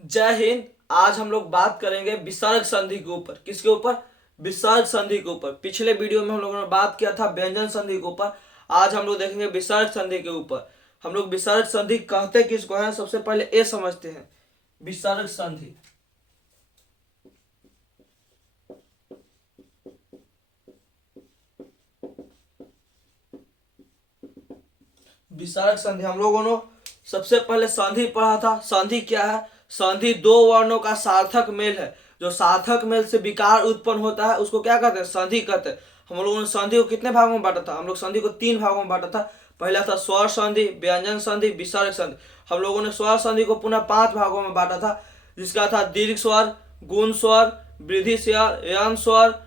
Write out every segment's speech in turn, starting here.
जय हिंद। आज हम लोग बात करेंगे विसर्ग संधि के ऊपर। किसके ऊपर? विसर्ग संधि के ऊपर। पिछले वीडियो में हम लोगों ने बात किया था व्यंजन संधि के ऊपर। आज हम लोग देखेंगे विसर्ग संधि के ऊपर। हम लोग विसर्ग संधि कहते किसको हैं, सबसे पहले ये समझते हैं। विसर्ग संधि, विसर्ग संधि हम लोगों ने सबसे पहले संधि पढ़ा था। संधि क्या है? संधि दो वर्णों का सार्थक मेल है। जो सार्थक मेल से विकार उत्पन्न होता है उसको क्या कहते हैं? संधि कहते हैं। हम लोगों ने संधि को कितने भागों में बांटा था? हम लोग संधि को 3 भागों में बांटा था। पहला था स्वर संधि, व्यंजन संधि, विसर्ग संधि। हम लोगों ने स्वर संधि को पुनः 5 भागों में बांटा था, जिसका था दीर्घ स्वर, गुण स्वर, वृद्धि स्वर, यम स्वर,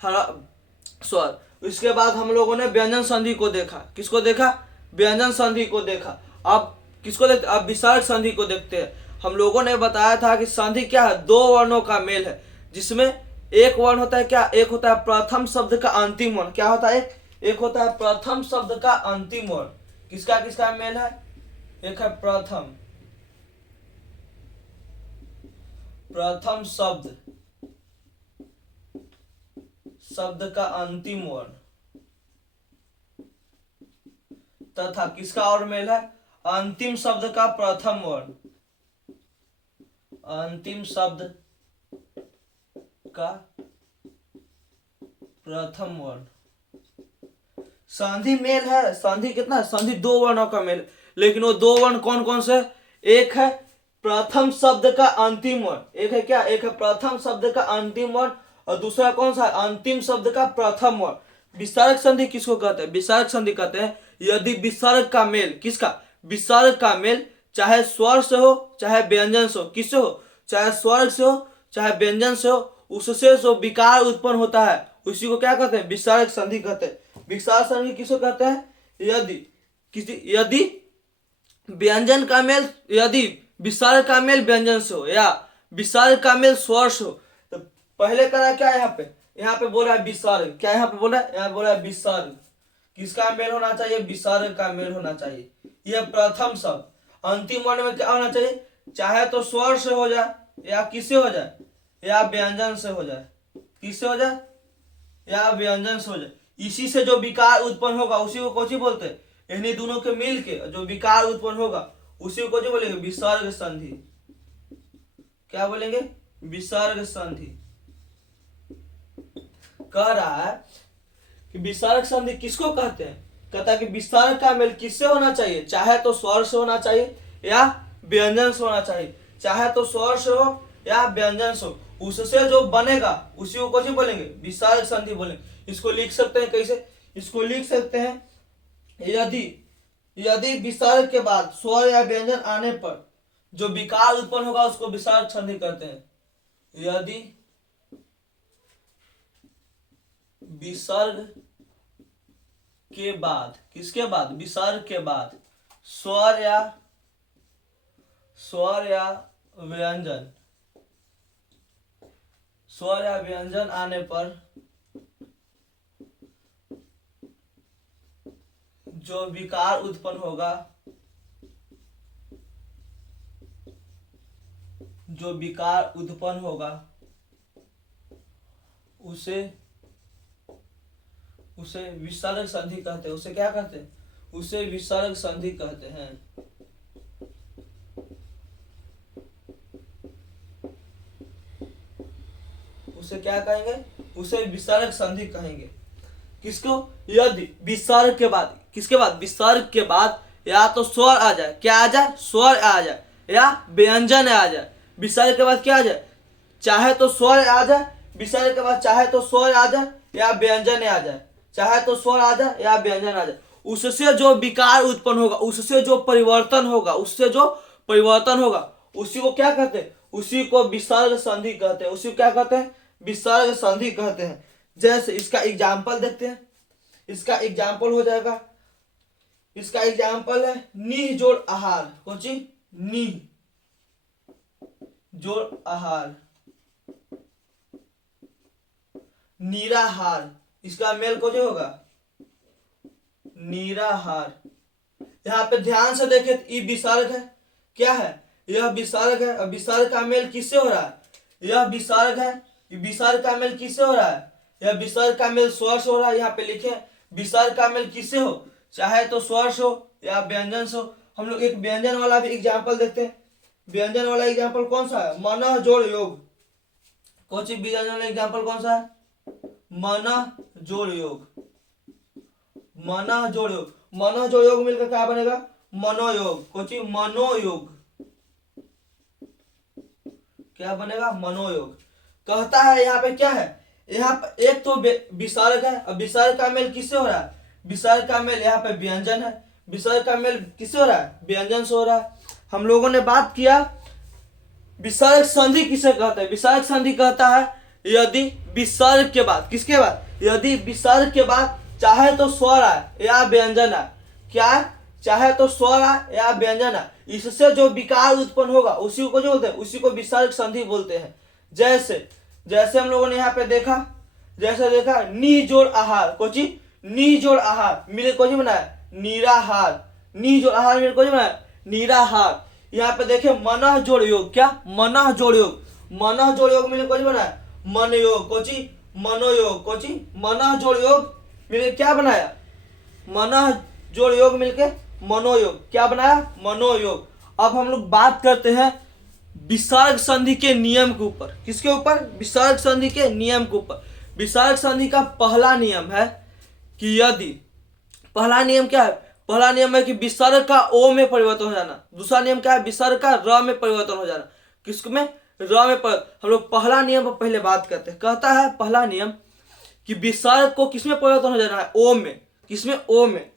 स्वर। इसके बाद हम लोगों ने व्यंजन संधि को देखा। किसको देखा? व्यंजन संधि को देखा। अब किसको देखते? अब विसर्ग संधि को देखते हैं। हम लोगों ने बताया था कि संधि क्या है? दो वर्णों का मेल है, जिसमें एक वर्ण होता है क्या? एक होता है प्रथम शब्द का अंतिम वर्ण। क्या होता है? एक होता है प्रथम शब्द का अंतिम वर्ण। किसका किसका मेल है? एक है प्रथम शब्द का अंतिम वर्ण, तथा किसका और मेल है? अंतिम शब्द का प्रथम वर्ण। अंतिम शब्द का प्रथम वर्ण। संधि मेल है। संधि कितना है? संधि दो वर्णों का मेल, लेकिन वो दो वर्ण कौन कौन से? एक है प्रथम शब्द का अंतिम वर्ण। एक है क्या? एक है प्रथम शब्द का अंतिम वर्ण, और दूसरा कौन सा? अंतिम शब्द का प्रथम वर्ण। विसर्ग संधि किसको कहते हैं? विसर्ग संधि कहते हैं यदि विसर्ग का मेल, किसका? विसर्ग का मेल चाहे स्वर से हो चाहे व्यंजन से हो। किससे हो? चाहे स्वर से हो चाहे व्यंजन से हो, उससे जो विकार उत्पन्न होता है उसी को क्या कहते हैं? विसर्ग संधि कहते हैं। विसर्ग संधि किसको कहते हैं? यदि व्यंजन का मेल, यदि विसर्ग का मेल व्यंजन से हो या विसर्ग का मेल स्वर से हो। तो पहले करा क्या यहाँ पे? यहाँ पे बोला है विसर्ग। क्या यहाँ पे बोला है? यहाँ बोला है विसर्ग। किसका मेल होना चाहिए? विसर्ग का मेल होना चाहिए। यह प्रथम शब्द। अंतिम वर्ण में क्या होना चाहिए? चाहे तो स्वर से हो जाए या किससे हो जाए? या व्यंजन से हो जाए। किससे हो जाए? या व्यंजन से हो जाए। इसी से जो विकार उत्पन्न होगा उसी को कौन सी बोलते हैं? इन्हीं दोनों के मिल के जो विकार उत्पन्न होगा उसी को कौन बोलेंगे? विसर्ग संधि। क्या बोलेंगे? विसर्ग संधि। कह रहा है कि विसर्ग संधि किसको कहते हैं? कहता है कि विसर्ग का मेल किससे होना चाहिए? चाहे तो स्वर से होना चाहिए या व्यंजन से होना चाहिए। चाहे तो स्वर से हो या व्यंजन से हो, उससे जो बनेगा उसी को कौन बोलेंगे? विसर्ग संधि बोलेंगे। इसको लिख सकते हैं कैसे? इसको लिख सकते हैं यदि विसर्ग के बाद स्वर या व्यंजन आने पर जो विकार उत्पन्न होगा उसको विसर्ग संधि कहते हैं। यदि विसर्ग के बाद, किसके बाद? विसर्ग के बाद स्वर या व्यंजन आने पर जो विकार उत्पन्न होगा, उसे विसर्ग संधि कहते हैं। उसे क्या कहते हैं? उसे विसर्ग संधि कहते हैं। उसे क्या कहेंगे? उसे विसर्ग संधि कहेंगे। किसको? यदि विसर्ग के बाद, किसके बाद? विसर्ग के बाद या तो स्वर आ जाए। क्या आ जाए? स्वर आ जाए या व्यंजन आ जाए। विसर्ग के बाद क्या आ जाए? चाहे तो स्वर आ जाए। विसर्ग के बाद चाहे तो स्वर आ जाए या व्यंजन आ जाए। चाहे तो स्वर आ जाए या व्यंजन आ जाए। उससे जो विकार उत्पन्न होगा, उससे जो परिवर्तन होगा, उसी को क्या कहते हैं? उसी को विसर्ग संधि कहते हैं। उसी को क्या कहते हैं? विसर्ग संधि कहते हैं। जैसे इसका एग्जाम्पल देखते हैं। इसका एग्जाम्पल हो जाएगा, इसका एग्जाम्पल है नीह जोड़ आहार। कौन सी? नीह जोड़ आहार, नीराहार। इसका मेल कौन होगा? नीराहार। यहाँ पे ध्यान से देखे, ई विसर्ग है। क्या है? यह विसर्ग है। अब विसर्ग का मेल किससे हो रहा है? यह विसर्ग है, विसर्ग का मेल किससे हो रहा है? यह विसर्ग का मेल स्वर से हो रहा है। यहाँ पे लिखे विसर्ग का मेल किससे हो, चाहे तो स्वर से हो या व्यंजन से हो। हम लोग एक व्यंजन वाला भी एग्जाम्पल देखते हैं। व्यंजन वाला एग्जाम्पल कौन सा है? मन जोड़ योग। कौन सी व्यंजन वाला एग्जाम्पल कौन सा है? मन जोड़ योग। मन जोड़ योग, मन जोड़ योग मिलकर क्या बनेगा? मनोयोग। कौन सी? मनोयोग। क्या बनेगा? मनोयोग। कहता है यहाँ पे क्या है? यहाँ पे एक तो विसर्ग है। अब विसर्ग का मेल किससे हो रहा है? विसर्ग का मेल यहाँ पे व्यंजन है। विसर्ग का मेल किससे हो रहा है? व्यंजन से हो रहा है। हम लोगों ने बात किया विसर्ग संधि किसे कहते हैं? विसर्ग संधि कहता है यदि विसर्ग के बाद, किसके बाद? यदि विसर्ग के बाद चाहे तो स्वर आए या व्यंजन आए। क्या? चाहे तो स्वर आए या व्यंजन आए, इससे जो विकार उत्पन्न होगा उसी को जो बोलते हैं, उसी को विसर्ग संधि बोलते हैं। जैसे जैसे हम लोगों ने यहाँ पे देखा, जैसे देखा नी जोड़ आहार। कोची? नी जोड़ आहार मिले कोची बनाया? नीराहार। नी जोड़ आहार मिले कोची बनाया? नीराहार। यहाँ पे देखे मन जोड़ योग। क्या? मन जोड़ योग। मन जोड़ योग मिले कोची बनाया? मन योग। कोची? मनोयोग। कोची? मन जोड़ योग मिले क्या बनाया? मन जोड़ योग मिलके मनोयोग। क्या बनाया? मनोयोग। अब हम लोग बात करते हैं विसर्ग संधि के नियम के ऊपर। किसके ऊपर? विसर्ग संधि के नियम के ऊपर। विसर्ग संधि का पहला नियम है कि यदि, पहला नियम क्या है? पहला नियम है कि विसर्ग का ओ में परिवर्तन हो जाना। दूसरा नियम क्या है? विसर्ग का र में परिवर्तन हो जाना। किसमें? र में हम लोग पहला नियम पर पहले बात करते हैं। कहता है पहला नियम कि विसर्ग को किसमें परिवर्तन हो जाना है? ओ में। किसमें? ओ में।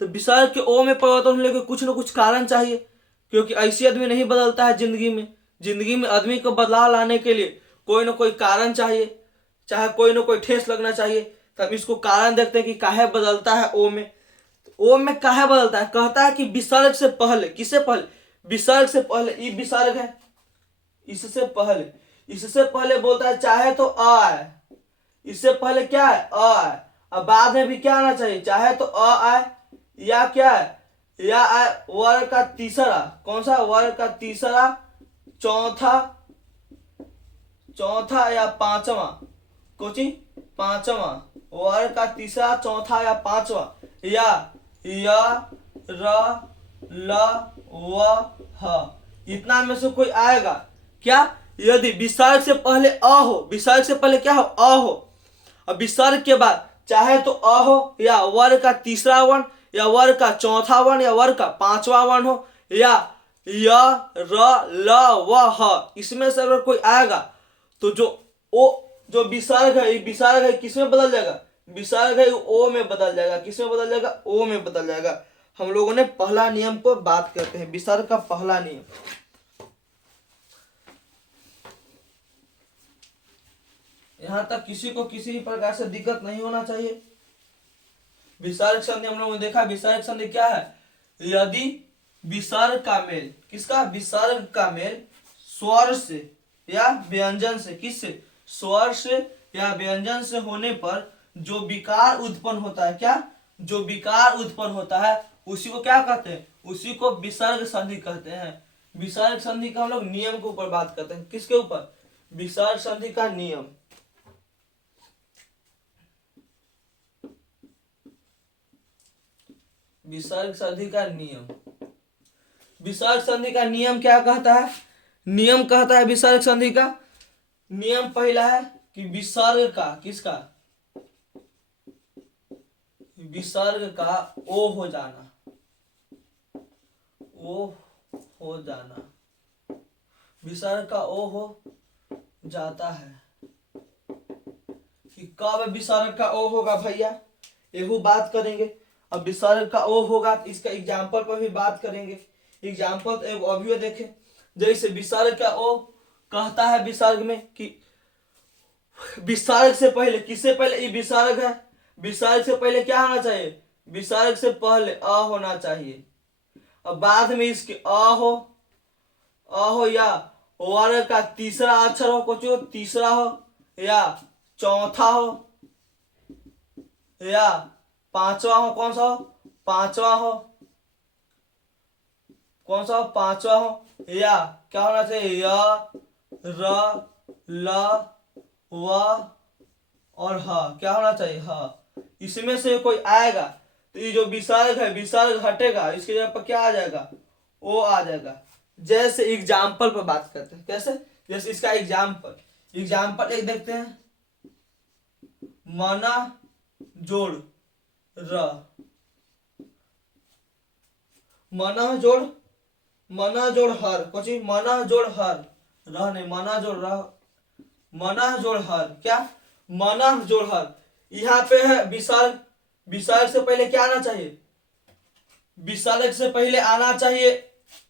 तो विसर्ग के ओ में परिवर्तन होने के कुछ न कुछ कारण चाहिए, क्योंकि ऐसे आदमी नहीं बदलता है जिंदगी में। जिंदगी में आदमी को बदलाव लाने के लिए कोई ना कोई कारण चाहिए, चाहे कोई ना कोई ठेस लगना चाहिए। तब इसको कारण देखते हैं कि काहे बदलता है ओ में। ओ में काहे बदलता है? कहता है कि विसर्ग से पहले, किससे पहले? विसर्ग से पहले। ई विसर्ग है, इससे पहले, इससे पहले बोलता है चाहे तो अ आए। इससे पहले क्या है? अ आए। अब बाद में भी क्या आना चाहिए? चाहे तो अ आए या क्या है? या आए वर्ग का तीसरा। कौन सा? वर्ग का तीसरा, चौथा, चौथा या पांचवा। कोची? पांचवा। वर्ग का तीसरा, चौथा या पांचवा। या य र ल व ह, इतना में से कोई आएगा। क्या? यदि विसर्ग से पहले अ हो, विसर्ग से पहले क्या हो? अ हो। अब विसर्ग के बाद चाहे तो अ हो, या वर्ग का तीसरा वर्ण, या वर्ग का चौथा वर्ण, या वर्ग का पांचवा वर्ण हो, या य र ल व ह, इसमें से अगर कोई आएगा तो जो ओ, जो विसर्ग है, विसर्ग है किसमें बदल जाएगा? विसर्ग है ओ में बदल जाएगा। किसमें बदल जाएगा? ओ में बदल जाएगा। हम लोगों ने पहला नियम को बात करते हैं, विसर्ग का पहला नियम। यहां तक किसी को किसी भी प्रकार से दिक्कत नहीं होना चाहिए। विसर्ग संधि हम लोगों ने देखा। विसर्ग संधि क्या है? यदि विसर्ग का मेल, किसका? विसर्ग का मेल स्वर से या व्यंजन से। किससे? स्वर से या व्यंजन से होने पर जो विकार उत्पन्न होता है। क्या? जो विकार उत्पन्न होता है उसी को क्या कहते हैं? उसी को विसर्ग संधि कहते हैं। विसर्ग संधि का हम लोग नियम के ऊपर बात करते हैं। किसके ऊपर? विसर्ग संधि का नियम। विसर्ग संधि का नियम। विसर्ग संधि का नियम क्या कहता है? नियम कहता है विसर्ग संधि का नियम पहला है कि विसर्ग का, किसका? विसर्ग का ओ हो जाना। ओ हो जाना। विसर्ग का ओ हो जाता है। कि कब विसर्ग का ओ होगा भैया, एगो बात करेंगे। अब विसर्ग का ओ होगा तो इसका एग्जाम्पल पर भी बात करेंगे। एग्जाम्पल तो एगो अभी देखें। जैसे विसर्ग का ओ कहता है विसर्ग में कि विसर्ग से पहले, किससे पहले? ये विसर्ग है। विसर्ग से पहले क्या होना चाहिए? विसर्ग से पहले अ होना चाहिए। अब बाद में इसके अ हो या वर्ग का तीसरा अक्षर हो, कुछ तीसरा हो, या चौथा हो, या पांचवा हो। कौन सा हो? पांचवा हो। कौन सा हो, पांचवा हो, या क्या होना चाहिए, य, र, ल, व और ह, क्या होना चाहिए, ह। इसमें से कोई आएगा तो ये जो विसर्ग है, विसर्ग हटेगा, इसकी जगह पर क्या आ जाएगा, ओ आ जाएगा। जैसे एग्जाम्पल पर बात करते हैं, कैसे, जैसे इसका एग्जाम्पल एक देखते हैं, मना जोड़ र, मना जोड़ हर, कुछ मना जोड़ हर, रह नहीं, मना जोड़ रह, मना जोड़ हर, क्या, मना जोड़ हर। यहाँ पे है विसर्ग, विसर्ग से पहले क्या आना चाहिए, विसर्ग से पहले आना चाहिए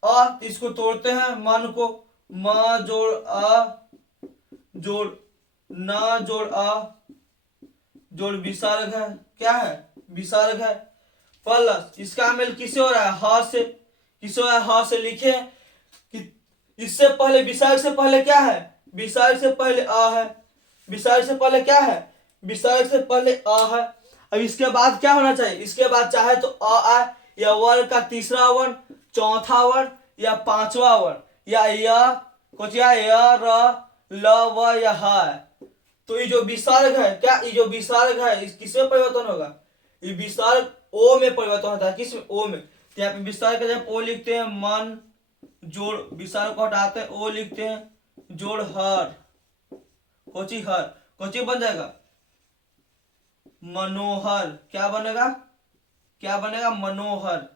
अ, तो इसको तोड़ते हैं मन को, म जोड़ अ जोड़ न जोड़ अ जोड़ विसर्ग है, क्या है, विसर्ग है, प्लस इसका मेल किसे हो रहा है, ह से, किसे हो रहा है, ह से लिखे कि इससे पहले, विसर्ग से पहले क्या है, विसर्ग से पहले अ है, विसर्ग से पहले क्या है, विसर्ग से पहले अ है। अब इसके बाद क्या होना चाहिए, इसके बाद चाहे तो अ आए, या वर्ग का तीसरा वर्ण, चौथा वर्ण, या पांचवा वर्ण, या य, कुछ या य, र, ल, व या ह है। तो ये जो विसर्ग है, क्या, ये जो विसर्ग है किसमें परिवर्तन होगा, ये विसर्ग ओ में परिवर्तन होता है, किसमें, ओ में। तो यहाँ पे विसर्ग जब ओ लिखते हैं, मन जोड़, विसर्ग को हटाते हैं, ओ लिखते हैं, जोड़ हर, कोची हर, कोची बन जाएगा, मनोहर, क्या बनेगा, क्या बनेगा, मनोहर।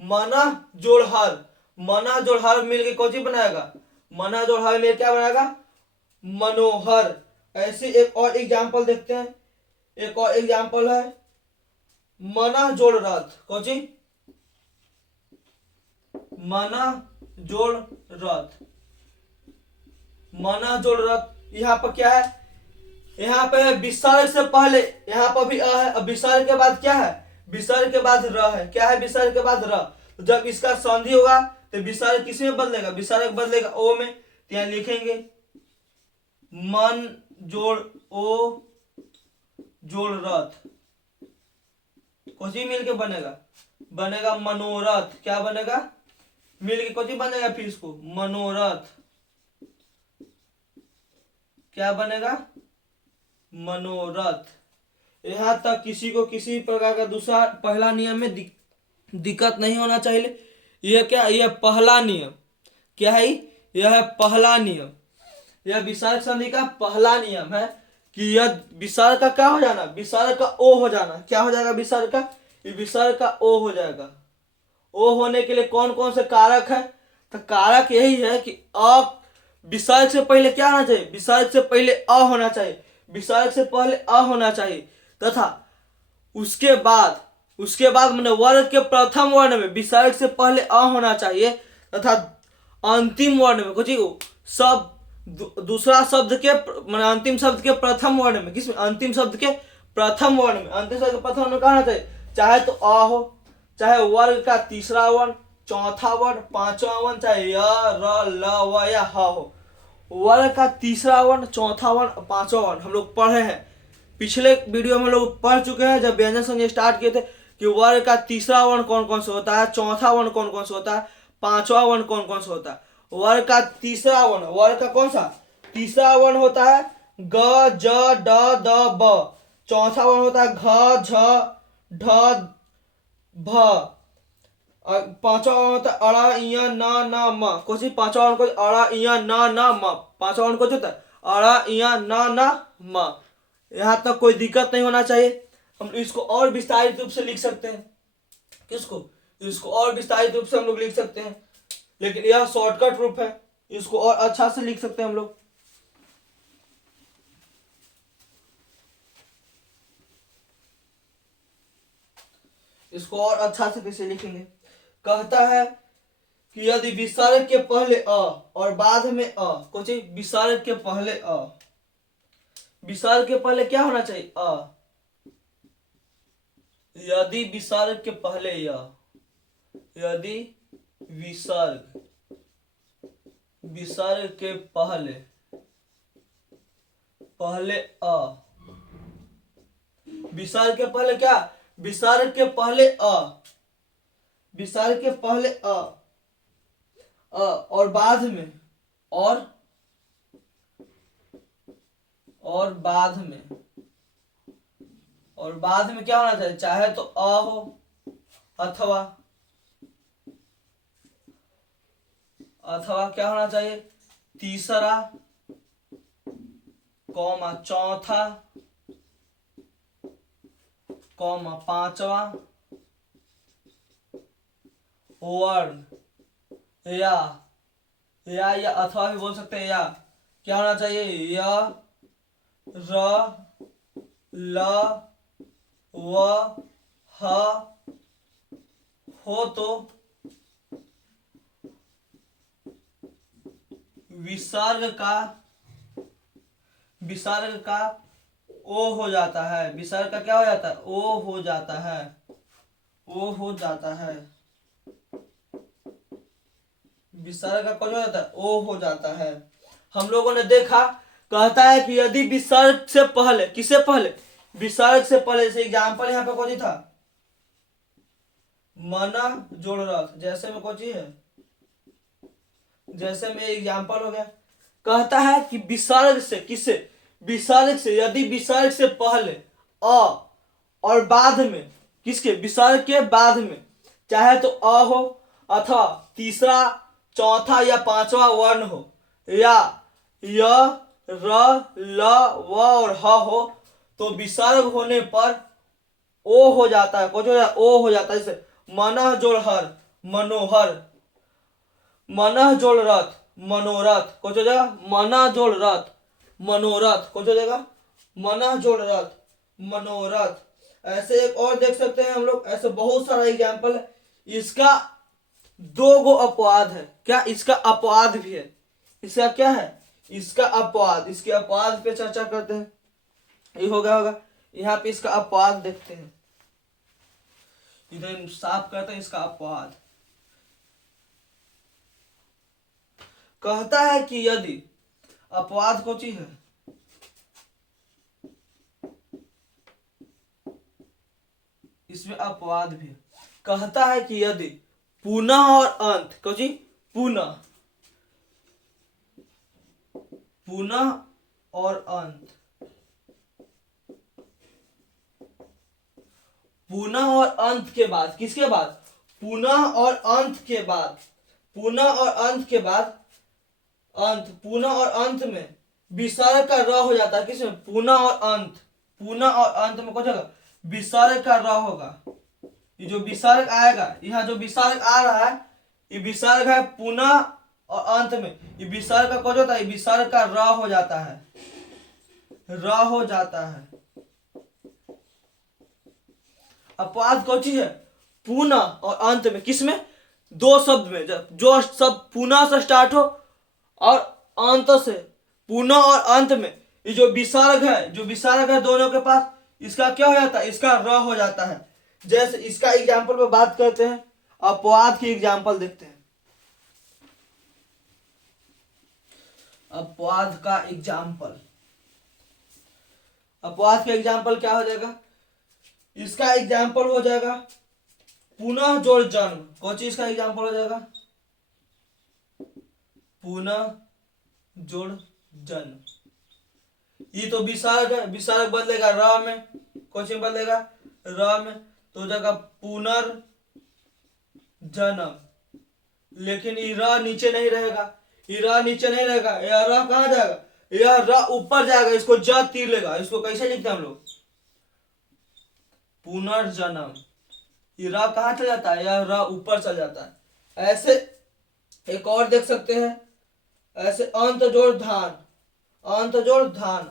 मना जोड़ हर, मना जोड़ हर मिलके कोची बनाएगा, मना जोड़ हर मिलकर क्या बनाएगा, मनोहर। ऐसे एक और एग्जाम्पल देखते हैं, एक और एग्जाम्पल है, मना जोड़ रथ, कोची, मना जोड़ रथ, मना जोड़ रथ। यहाँ पर क्या है, यहाँ पे विसर्ग से पहले, यहाँ पर भी अ है, अब विसर्ग के बाद क्या है, विसर्ग के बाद र है, क्या है, विसर्ग के बाद र। तो जब इसका संधि होगा तो विसर्ग किस में बदलेगा, विसर्ग बदलेगा ओ में। तो यहाँ लिखेंगे मन जोड़ ओ जोड़ रथ, कुछ ही मिलके बनेगा, बनेगा मनोरथ, क्या बनेगा, मिलके कुछ ही बनेगा, फिर इसको मनोरथ, क्या बनेगा, मनोरथ। यहां तक किसी को किसी प्रकार का दूसरा पहला नियम में दिक्कत नहीं होना चाहिए। यह क्या, यह पहला नियम क्या है, यह है पहला नियम, यह विसर्ग संधि का पहला नियम है कि यह विसर्ग का क्या हो जाना, विसर्ग का ओ हो जाना, क्या हो जाएगा, विसर्ग का, ये विसर्ग का ओ हो जाएगा। ओ होने के लिए कौन कौन से कारक है, तो कारक यही है कि अ, विसर्ग से पहले क्या होना चाहिए, विसर्ग से पहले अ होना चाहिए, विसर्ग से पहले अ होना चाहिए, तथा उसके बाद मैंने वर्ग के प्रथम वर्ण में विसर्ग से पहले अ होना चाहिए, तथा अंतिम वर्ण में कुछ सब दूसरा शब्द के मैंने अंतिम शब्द के प्रथम वर्ण में, किसमें, अंतिम शब्द के प्रथम वर्ण में, अंतिम शब्द के प्रथम वर्ण में कहना चाहिए, चाहे तो अ हो, चाहे वर्ग का तीसरा वर्ण, चौथा वर्ण, पांचवा वर्ण, चाहे य, र, ल, व या ह हो। वर्ग का तीसरा वर्ण, चौथा वर्ण, पांचवा वर्ण हम लोग पढ़े हैं, पिछले वीडियो में हम लोग पढ़ चुके हैं जब व्यंजन संधि स्टार्ट किए थे कि वर्ग का तीसरा वर्ण कौन कौन सा होता है, चौथा वर्ण कौन कौन सा होता है, पांचवा वर्ण कौन कौन सा होता है। वर्ग का तीसरा वर्ण, वर्ग का कौन सा तीसरा वर्ण होता है, ग, ज, ड, द, ब। चौथा वर्ण होता है घ, झ, ढ, भ। और पांचवा वर्ण होता है अड़ा, इया, न, म। कोई पांचवा वर्ण को अड़ा, इया, न, म। पांचवा वर्ण को जो होता है अड़ा, इया, न, म। यहां तक कोई दिक्कत नहीं होना चाहिए। हम इसको और विस्तारित रूप से लिख सकते हैं, किसको, इसको और विस्तारित रूप से हम लोग लिख सकते हैं, लेकिन यह शॉर्टकट रूप है, इसको और अच्छा से लिख सकते हैं हम लोग। इसको और अच्छा से कैसे लिखेंगे, कहता है कि यदि विसर्ग के पहले अ और बाद में अ, कुछ विसर्ग के पहले अ, विसर्ग के पहले क्या होना चाहिए, अ, यदि विसर्ग के पहले य, यदि विसर्ग विसर्ग के पहले पहले अ, विसर्ग के पहले क्या, विसर्ग के पहले अ, विसर्ग के पहले अ, और बाद में और बाद में क्या होना चाहिए, चाहे तो अ हो अथवा क्या होना चाहिए, तीसरा कॉमा चौथा कॉमा पांचवा वर्ण या अथवा भी बोल सकते हैं, या क्या होना चाहिए, य र ल व ह हो तो विसर्ग का ओ हो जाता है। विसर्ग का क्या हो जाता है, ओ हो जाता है, विसर्ग का कौन हो जाता है, ओ हो जाता है। हम लोगों ने देखा, कहता है कि यदि विसर्ग से पहले, किससे पहले, विसर्ग से पहले, से एग्जाम्पल यहाँ पे कौन था, मना जोड़ रथ, जैसे में कौन है, जैसे में एग्जाम्पल हो गया। कहता है कि विसर्ग से, किससे, विसर्ग से, यदि विसर्ग से पहले अ और बाद में, किसके, विसर्ग के बाद में, चाहे तो अ हो अथवा तीसरा चौथा या पांचवा वर्ण हो, या य र ल व और ह हो, तो विसर्ग होने पर ओ हो जाता है, कुछ हो जाता है, ओ हो जाता है। जैसे मनः जोड़ हर मनोहर, मनः जोड़ रथ मनोरथ, कुछ हो जाएगा, मनः जोड़ रथ मनोरथ, कुछ हो जाएगा, मनः जोड़ रथ मनोरथ। ऐसे एक और देख सकते हैं हम लोग, ऐसे बहुत सारा एग्जाम्पल है। इसका दो गो अपवाद है, क्या, इसका अपवाद भी है, इसका क्या है, इसका अपवाद, इसके अपवाद पे चर्चा करते हैं। ये हो गया होगा, यहाँ पे इसका अपवाद देखते हैं, इधर साफ करते हैं इसका अपवाद। कहता है कि यदि, अपवाद कौन चीज है, इसमें अपवाद भी कहता है कि यदि पुनः और अंत, कौन चीज, पुनः और अंत, पुनः और अंत के बाद, किसके बाद, पुनः और अंत के बाद, पुनः और अंत में विसर्ग का र हो जाता है, किसमें, पुनः और अंत में कौन होगा, विसर्ग का र होगा। ये जो विसर्ग आएगा, यहाँ जो विसर्ग आ रहा है, ये विसर्ग है पुनः और अंत में, ये विसर्ग का कौन होता है, विसर्ग का र हो जाता है, अपवाद कौन चीज है, पुनः और अंत में, किसमें, दो शब्द में, जो शब्द पुनः से स्टार्ट हो और अंत से, पुनः और अंत में, ये जो विसर्ग है दोनों के पास, इसका क्या हो जाता है, इसका र हो जाता है। जैसे इसका एग्जाम्पल पे बात करते हैं, अपवाद की एग्जाम्पल देखते हैं। अपवाद का एग्जाम्पल क्या हो जाएगा, इसका एग्जाम्पल हो जाएगा पुनः जोड़ जन्म, कौन चीज का एग्जाम्पल हो जाएगा, पुनः जोड़ जन्म। ये तो विसर्ग है, विसर्ग बदलेगा र में, कौन सी बदलेगा, र में, तो हो जाएगा पुनर्जन्म। लेकिन ये र नीचे नहीं रहेगा, यह र कहाँ जाएगा, यह र ऊपर जाएगा, इसको ज तीर लेगा। इसको कैसे लिखते हैं हम लोग, पुनर्जन्म। ये र कहाँ चल जाता है, यह र ऊपर चल जाता है। ऐसे एक और देख सकते हैं, ऐसे अंत जोड़ धान, अंत जोड़ धान,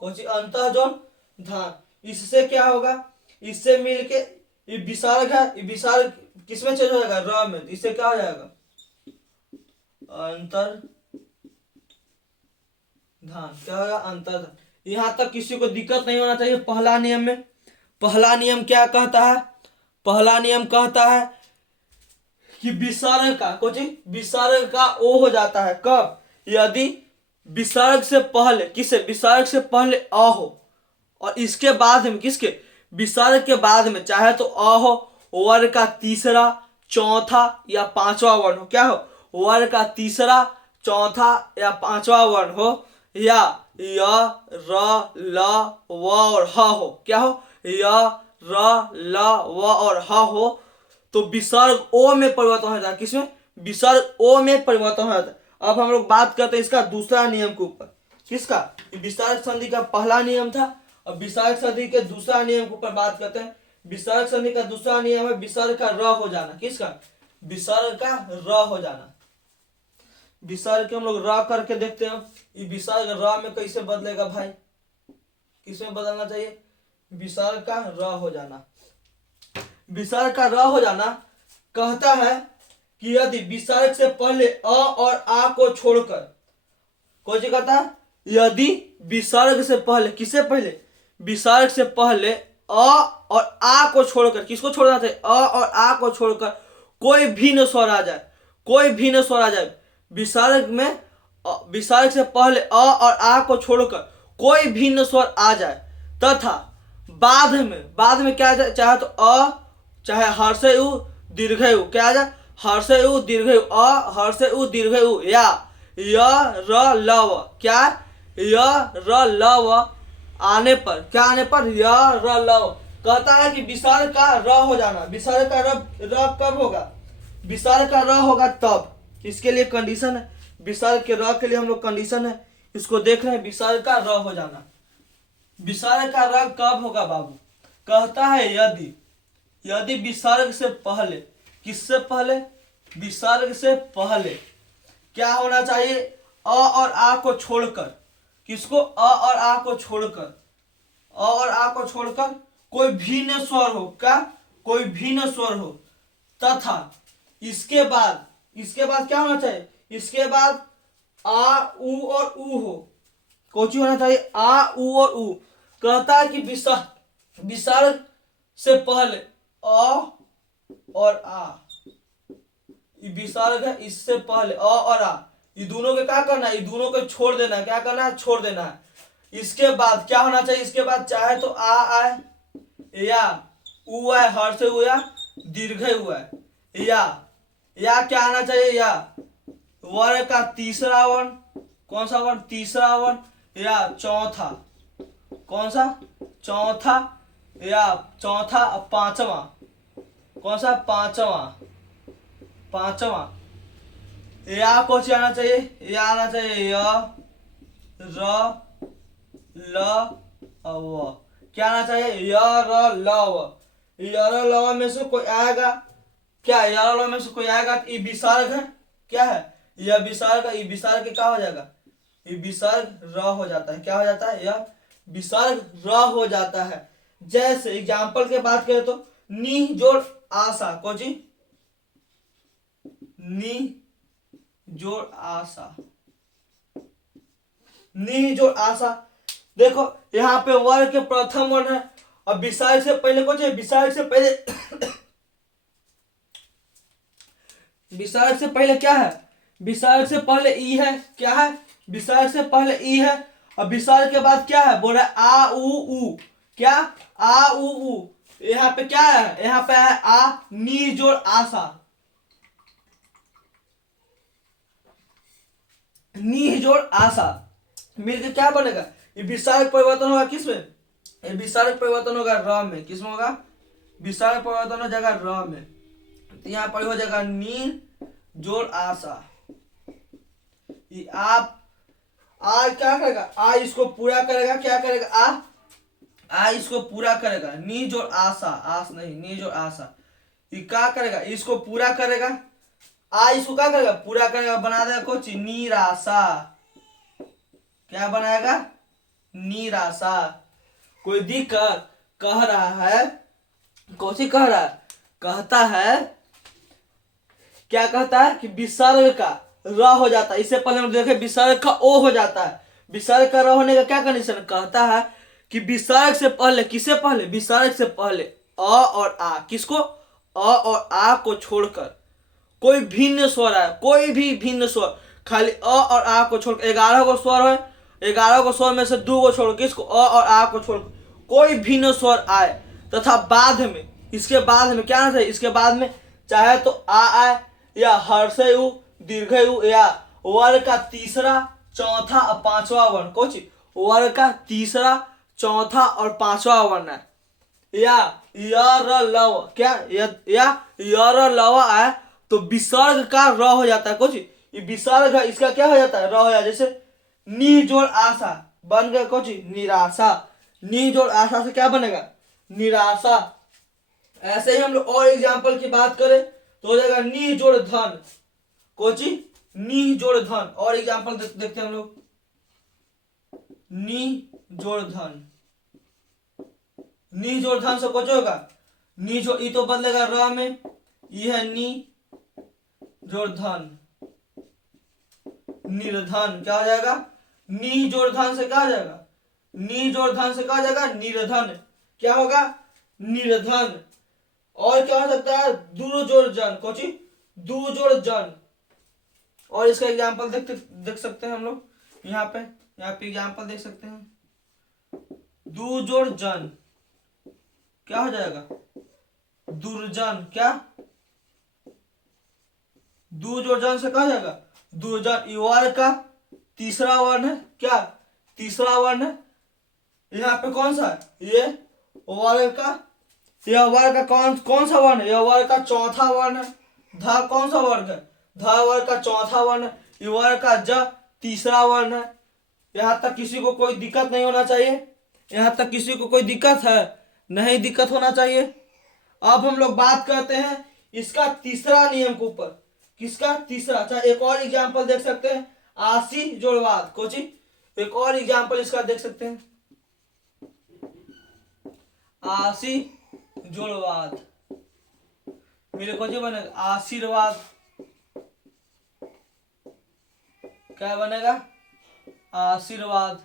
कौन सी, अंत जोड़ धान। इससे क्या होगा, इससे मिलके ये विसर्ग है, ये विसर्ग किसमें चेंज हो जाएगा, र में, इससे क्या हो जाएगा, अंतर धान, क्या होगा, अंतर धान। यहां तक किसी को दिक्कत नहीं होना चाहिए। पहला नियम में, पहला नियम क्या कहता है, पहला नियम कहता है कि विसर्ग का, कुछ विसर्ग का ओ हो जाता है, कब, यदि विसर्ग से पहले, किसे, विसर्ग से पहले अ हो और इसके बाद में, किसके, विसर्ग के बाद में चाहे तो अ हो, वर्ग का तीसरा, चौथा या पांचवा वर्ण हो, क्या हो, वर्ग का तीसरा, चौथा या पांचवा वर्ण हो, या य, र, ल, व और ह हो, क्या हो, य, र, ल, व और ह हो, तो विसर्ग ओ में परिवर्तन हो जाता है। किसमें? विसर्ग ओ में परिवर्तन हो जाता है। अब हम लोग बात करते हैं इसका दूसरा नियम के ऊपर। किसका? विसर्ग संधि का पहला नियम था, अब विसर्ग संधि के दूसरा नियम के ऊपर बात करते हैं। विसर्ग संधि का दूसरा नियम है विसर्ग का र हो जाना। किसका? विसर्ग का र हो जाना। विसर्ग के हम लोग र करके देखते हैं, ये विसर्ग र में कैसे बदलेगा भाई, किसमें बदलना चाहिए? विसर्ग का र हो जाना। विसर्ग का र हो जाना कहता है कि यदि विसर्ग से पहले अ और आ को छोड़कर, कौन सी कहता है? यदि विसर्ग से पहले, किससे पहले? विसर्ग से पहले अ और आ को छोड़कर, किसको छोड़ना चाहिए? अ और आ को छोड़कर कोई भिन्न स्वर आ जाए, कोई भिन्न स्वर आ जाए विसर्ग में, विसर्ग से पहले अ और आ को छोड़कर कोई भिन्न स्वर आ जाए, तथा बाद में क्या आ जाए? चाहे तो अ, चाहे हर्ष यू दीर्घ यू, क्या आ जाए? हर्ष यू दीर्घ यू, अ हर्ष यू दीर्घ यू, या य, र, ल, व, क्या? य, र, ल, व आने पर, क्या आने पर? य, र, ल, व। कहता है कि विसर्ग का र हो जाना। विसर्ग का र कब होगा? विसर्ग का र होगा तब, इसके लिए कंडीशन है, विसर्ग के र के लिए हम लोग कंडीशन है, इसको देख रहे हैं। विसर्ग का र हो जाना, विसर्ग का र कब होगा बाबू? कहता है यदि विसर्ग से पहले, किससे पहले? विसर्ग से पहले क्या होना चाहिए? अ और आ को छोड़कर, किसको? अ और आ को छोड़कर, अ और आ को छोड़कर कोई भिन्न स्वर हो, क्या? कोई भिन्न स्वर हो, तथा इसके बाद क्या होना चाहिए? इसके बाद आ, उ और उ हो। कौन सी होना चाहिए? आ, उ और उ। कहता है कि विसर्ग से पहले अ और आ, विसर्ग है, इससे पहले अ और आ, ये दोनों के क्या करना है? ये दोनों को छोड़ देना है। क्या करना है? छोड़ देना है। इसके बाद क्या होना चाहिए? इसके बाद चाहे तो आ आए, या उ आए, हर्ष हुआ, या दीर्घ हुआ, या क्या आना चाहिए? या वर्ग का तीसरा वर्ण, कौन सा वर्ण? तीसरा वर्ण, या चौथा, कौन सा? चौथा, या चौथा पांचवा, कौन सा? पांचवा, या कौन सी आना चाहिए? या आना चाहिए य, र, ल, व। क्या आना चाहिए? य, र, ल, व। य, र, ल, व में से कोई आएगा क्या? य, र, ल में से कोई आएगा तो ये विसर्ग है, क्या है? यह विसर्ग, ये विसर्ग क्या हो जाएगा? ये विसर्ग र हो जाता है। क्या हो जाता है? यह विसर्ग र हो जाता है। जैसे एग्जाम्पल के बात करें तो नी जोड़ आशा, कौन सी? नी जोड़ आशा, नी जोड़ आशा। देखो यहाँ पे वर्ग के प्रथम वर्ण है, अब विसर्ग से पहले कौन सी? विसर्ग से पहले विसर्ग से पहले क्या है? विसर्ग से पहले ई है, क्या है? विसर्ग से पहले ई है, और विसर्ग के बाद क्या है? बोल रहा है आ, उ, उ, क्या? आ, उ, उ। यहाँ पे क्या है? यहाँ पे है आ, नी जोड़ आशा, नी जोड़ आशा मिलकर क्या बनेगा? ये विसर्ग परिवर्तन होगा किसमें? ये विसर्ग परिवर्तन होगा र में। किसमें होगा? विसर्ग परिवर्तन हो जाएगा र में, तो यहाँ पर हो जाएगा नी जोड़ आशा। ये आप आ क्या करेगा? आ इसको पूरा करेगा, क्या करेगा? आ इसको पूरा करेगा, नी जोड़ आशा, आस नहीं, नी जोड़ आशा। ये क्या करेगा? इसको पूरा करेगा, आ इसको क्या करेगा? पूरा करेगा, बना देगा कुछ निराशा। क्या बनाएगा? निराशा। कोई दिक्कत? कह रहा है, कौन सी कह रहा है? कहता है, क्या कहता है? कि विसर्ग का र हो जाता है। इससे पहले हम देखे विसर्ग का ओ हो जाता है। विसर्ग का र होने का क्या कंडीशन? कहता है कि विसर्ग से पहले, किससे पहले? विसर्ग से पहले अ और आ, किसको? अ और आ को छोड़कर कोई भिन्न स्वर आए, कोई भी भिन्न स्वर, खाली अ और आ को छोड़, 11 को स्वर है, 11 को स्वर में से 2 को छोड़, किसको? अ और आ को छोड़ कोई भिन्न स्वर आए, तथा बाद में, इसके बाद में क्या आना चाहिए, इसके बाद में चाहे तो आ आए या हर्ष यु, दीर्घ यु, या वर्ग का तीसरा, चौथा और पांचवा वर्ण, कुछ वर्ग का तीसरा, चौथा और पांचवा वर्ण है, या य लव, क्या या य लव आए तो विसर्ग का र हो जाता है, कुछ ये विसर्ग है इसका क्या हो जाता है, र हो जाता है। जैसे नी जोड़ आशा बन गया कुछ निराशा, नी जोड़ आशा से क्या बनेगा, निराशा। ऐसे ही हम लोग और एग्जाम्पल की बात करें तो हो जाएगा नी जोड़ धन, कोची नी जोड़ धन। और एग्जाम्पल देखते हैं हम लोग, नी जोड़ धन, नी जोड़ धन से कुछ होगा, नी जोड़ ई तो बदलेगा र में, ये है नी जोड़ धन, निर्धन, क्या हो जाएगा, नी जोड़ धन से क्या हो जाएगा, नी जोड़ धन से क्या हो जाएगा, निर्धन, क्या होगा, निर्धन। और क्या हो सकता है, दू जोड़ जन, कोची दू जोड़ जन। और इसका एग्जांपल देख सकते हैं हम लोग, यहाँ पे एग्जांपल देख सकते हैं, दू जोड़ जन क्या हो जाएगा, दुर्जन, क्या दू जोड़ जन से क्या हो जाएगा, दुर्जन। युवार का तीसरा वर्ण है, क्या तीसरा वर्ण है, यहाँ पे कौन सा है, ये वर्ग का, यह वर्ग का कौन सा वर्ण है, यह वर्ग का चौथा वर्ण है। ध कौन सा वर्ग है, ध वर्ग का चौथा वर्ण है। यह वर्ग का ज तीसरा वर्ण है। यहाँ तक किसी को कोई दिक्कत नहीं होना चाहिए, यहाँ तक किसी को कोई दिक्कत है, नहीं दिक्कत होना चाहिए। अब हम लोग बात करते हैं इसका तीसरा नियम के ऊपर, किसका तीसरा। अच्छा एक और एग्जांपल देख सकते हैं, आशी जोड़वाद, कोची एक और एग्जांपल इसका देख सकते हैं, आशी जोड़वाद, मेरे को जो बनेगा आशीर्वाद, क्या बनेगा, आशीर्वाद,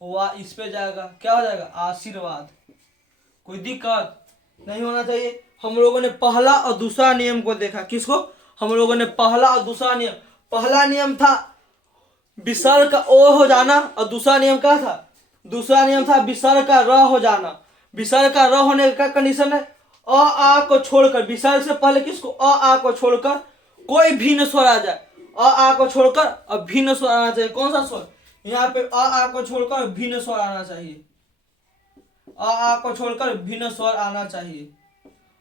वाह इस पे जाएगा, क्या हो जाएगा, आशीर्वाद। कोई दिक्कत नहीं होना चाहिए। हम लोगों ने पहला और दूसरा नियम को देखा, किसको, हम लोगों ने पहला और दूसरा नियम। पहला नियम था विसर्ग का ओ हो जाना, और दूसरा नियम क्या था, दूसरा नियम था विसर्ग का र हो जाना। विसर्ग का र होने का कंडीशन है अ आ को छोड़कर, विसर्ग से पहले किसको, अ आ को छोड़कर कोई भिन्न स्वर आ जाए, अ आ को छोड़कर अब भिन्न स्वर आना चाहिए। कौन सा स्वर, यहाँ पे अ आ को छोड़कर भिन्न स्वर आना चाहिए, अ आ को छोड़कर भिन्न स्वर आना चाहिए,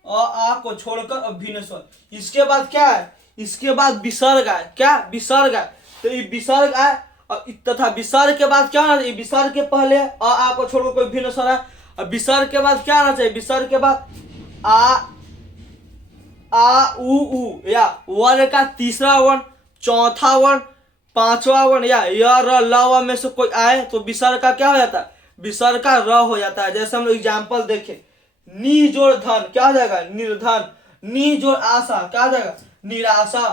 अ आ को छोड़कर और भिन्न स्वर। इसके बाद क्या है, इसके बाद विसर्ग आए, क्या विसर्ग आए, तो ये विसर्ग आए और तथा विसर्ग के बाद क्या आना चाहिए, विसर्ग के पहले अ आ को छोड़कर कोई भिन्न स्वर आए, और विसर्ग के बाद क्या आना चाहिए, विसर्ग के बाद आ उ, या वर्ग का तीसरा वर्ण, चौथा वर्ण, पांचवा वर्ण, या य र ल व में से कोई आए तो विसर्ग का क्या हो जाता है, विसर्ग का र हो जाता है। जैसे हम लोग एग्जाम्पल देखें, नी जोड़ धन क्या हो जाएगा, निर्धन। नी जोड़ आशा क्या हो जाएगा, निराशा।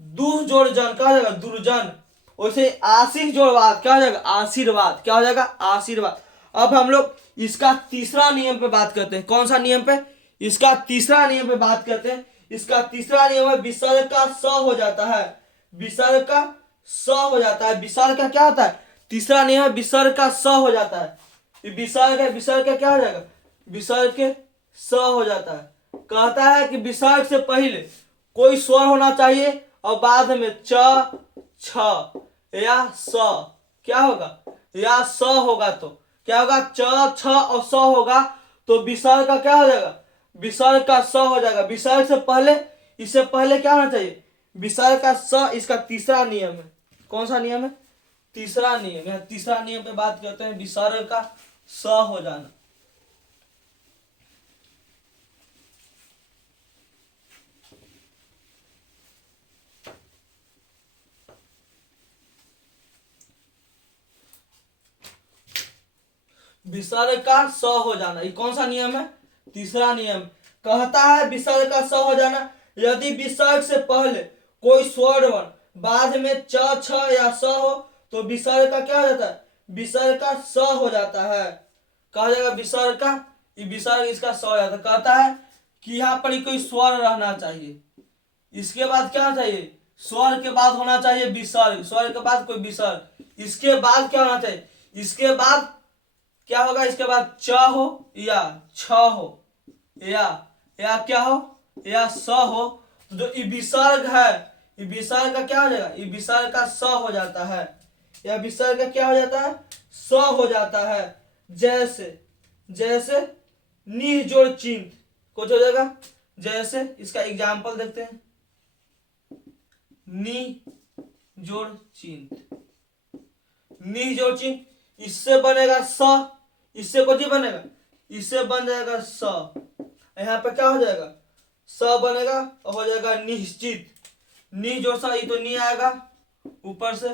दू जोड़ जन क्या हो जाएगा, दुर्जन। वैसे आशीष जोड़वाद क्या हो जाएगा, आशीर्वाद, क्या हो जाएगा, आशीर्वाद। अब हम लोग इसका तीसरा नियम पे बात करते हैं। कौन सा नियम पे, इसका तीसरा नियम पे बात करते हैं। इसका तीसरा नियम है विसर्ग का स हो जाता है, विसर्ग का स हो जाता है। विसर्ग का क्या होता है, तीसरा नियम है विसर्ग का स हो जाता है। ये विसर्ग है, विसर्ग का क्या हो जाएगा, विसर्ग के स हो जाता है। कहता है कि विसर्ग से पहले कोई स्वर होना चाहिए और बाद में च छ या स, क्या होगा, या स होगा तो क्या होगा, च छ और स होगा तो विसर्ग का क्या हो जाएगा, विसर्ग का स हो जाएगा। विसर्ग से पहले, इससे पहले क्या होना चाहिए, विसर्ग का स। इसका तीसरा नियम है। कौन सा नियम है, तीसरा नियम है। तीसरा नियम पे बात करते हैं, विसर्ग का स हो जाना। विसर्ग का स हो जाना, ये कौन सा नियम है, तीसरा नियम। कहता है विसर्ग का स हो जाना यदि विसर्ग से पहले कोई स्वर वर्ण बाद में च छ या स हो तो विसर्ग का क्या हो जाता है, विसर्ग का स हो जाता है। कहा जाएगा विसर्ग का, विसर्ग इसका स हो जाता है। कहता है कि यहाँ पर कोई स्वर रहना चाहिए, इसके बाद क्या चाहिए, स्वर के बाद होना चाहिए विसर्ग, स्वर के बाद कोई विसर्ग, इसके बाद क्या होना चाहिए, इसके बाद क्या होगा इसके बाद, च हो या छ हो या क्या हो, या स हो। तो जो विसर्ग है, विसर्ग का क्या हो जाएगा, विसर्ग का स हो जाता है, या विसर्ग का क्या हो जाता है, स हो जाता है। जैसे जैसे नी जोड़ चिंत कुछ हो जाएगा। जैसे इसका एग्जाम्पल देखते हैं, नी जोड़ चिंत, नी जोड़ चिंत, इससे बनेगा स, इससे कुछ ही बनेगा, इससे बन जाएगा स। यहाँ पे क्या हो जाएगा, स बनेगा और हो जाएगा निश्चित। नी जोड़ सा, ये तो नी आएगा ऊपर से,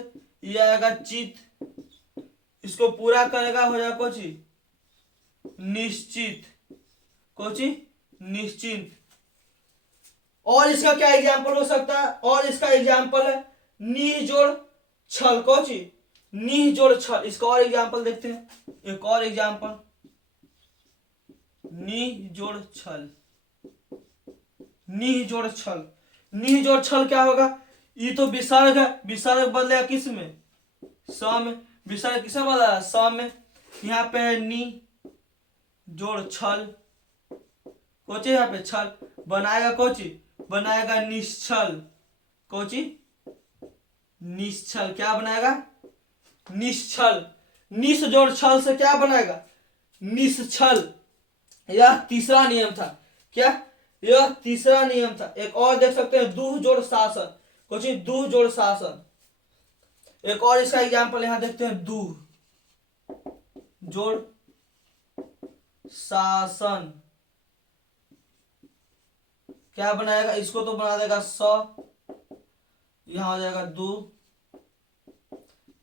ये आएगा चित, इसको पूरा करेगा हो जाएगा कोची निश्चित, कोची निश्चित। और इसका क्या एग्जाम्पल हो सकता है, और इसका एग्जाम्पल है नी जोड़ छल, कोची नी जोड़ छल। इसका और एग्जाम्पल देखते हैं, एक और एग्जाम्पल, नी जोड़ छल, नी जोड़ छल। नी जोड़ छल क्या होगा, ये तो विसर्ग है, विसर्ग बदलेगा किस में, स में, विसर्ग किसमें बदला, स में। यहाँ पे है नी जोड़ छल, कोची यहाँ पे छल बनाएगा, कोची बनाएगा निश्चल, कोची निश्चल, क्या बनाएगा निश्चल। निस जोड़ छल से क्या बनाएगा, निश्चल। यह तीसरा नियम था, क्या यह तीसरा नियम था। एक और देख सकते हैं, दूह जोड़ शासन, कुछ दूह जोड़ शासन। एक और इसका एग्जाम्पल यहां देखते हैं, दूह जोड़ शासन क्या बनाएगा, इसको तो बना देगा स, यहां हो जाएगा दू,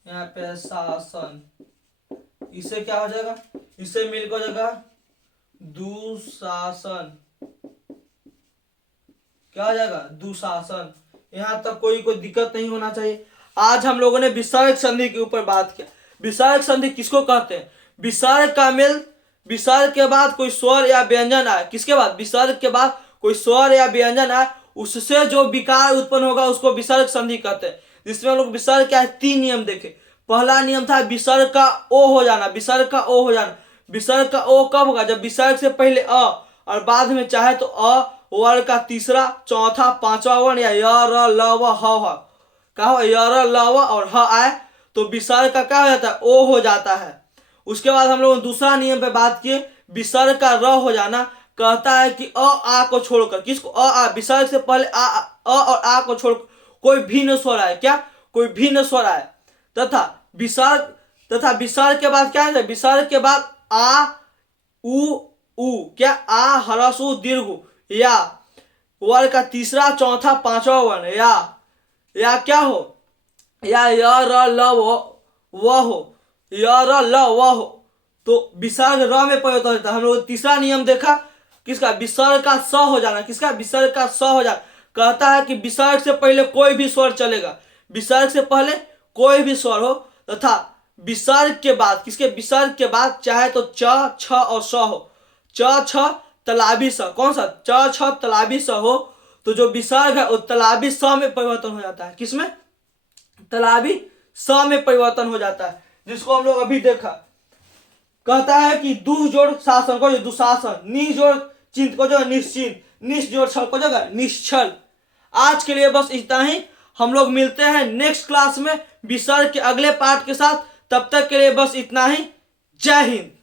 यहाँ पे शासन, इससे क्या हो जाएगा, इससे मिलकर हो जाएगा दुशासन, क्या हो जाएगा दुशासन। यहां तक कोई दिक्कत नहीं होना चाहिए। आज हम लोगों ने विसर्ग संधि के ऊपर बात किया। विसर्ग संधि किसको कहते हैं, विसर्ग का मेल, विसर्ग के बाद कोई स्वर या व्यंजन आए, किसके बाद, विसर्ग के बाद कोई स्वर या व्यंजन आए, उससे जो विकार उत्पन्न होगा उसको विसर्ग संधि कहते हैं। जिसमें हम लोग विसर्ग क्या है, 3 नियम देखे। पहला नियम था विसर्ग का ओ हो जाना, विसर्ग का ओ हो जाना। विसर्ग का ओ कब होगा, जब विसर्ग से पहले अ और बाद में चाहे तो अ वर्ण का तीसरा, चौथा, पांचवा वर्ण या य र ल व ह का हो, य र ल व और ह आए तो विसर्ग का क्या हो जाता है, ओ हो जाता है। उसके बाद हम लोग दूसरा नियम पे बात किए, विसर्ग का र हो जाना। कहता है कि अ आ को छोड़कर, किसको, अ आ, विसर्ग से पहले अ और आ को छोड़ कोई भिन्न स्वर आए, क्या कोई भिन्न स्वर आए, तथा विसर्ग के बाद क्या है, विसर्ग के बाद आ उ क्या, आ ह्रस्व दीर्घ या वर्ण का तीसरा, चौथा, पांचवा वर्ण या क्या हो, या य र ल व हो, य र ल व हो, तो विसर्ग र में परिवर्तन होता है। हम लोग तीसरा नियम देखा, किसका, विसर्ग का स हो जाना, किसका, विसर्ग का स हो जाना। कहता है कि विसर्ग से पहले कोई भी स्वर चलेगा, विसर्ग से पहले कोई भी स्वर हो, तथा विसर्ग के बाद, किसके, विसर्ग के बाद चाहे तो च, छ और स हो, च छ तलाबी स, कौन सा, च छ तलाबी स हो, तो जो विसर्ग है वो तलाबी स में परिवर्तन हो जाता है, किसमें, तलाबी स में परिवर्तन हो जाता है, जिसको हम लोग अभी देखा। कहता है कि दूह जोड़ शासन को जो दुशासन, नी जोड़ चिंत को जो निश्चिंत, निश जोड़ छल को जो निश्चल। आज के लिए बस इतना ही, हम लोग मिलते हैं नेक्स्ट क्लास में विसर्ग के अगले पार्ट के साथ। तब तक के लिए बस इतना ही। जय हिंद।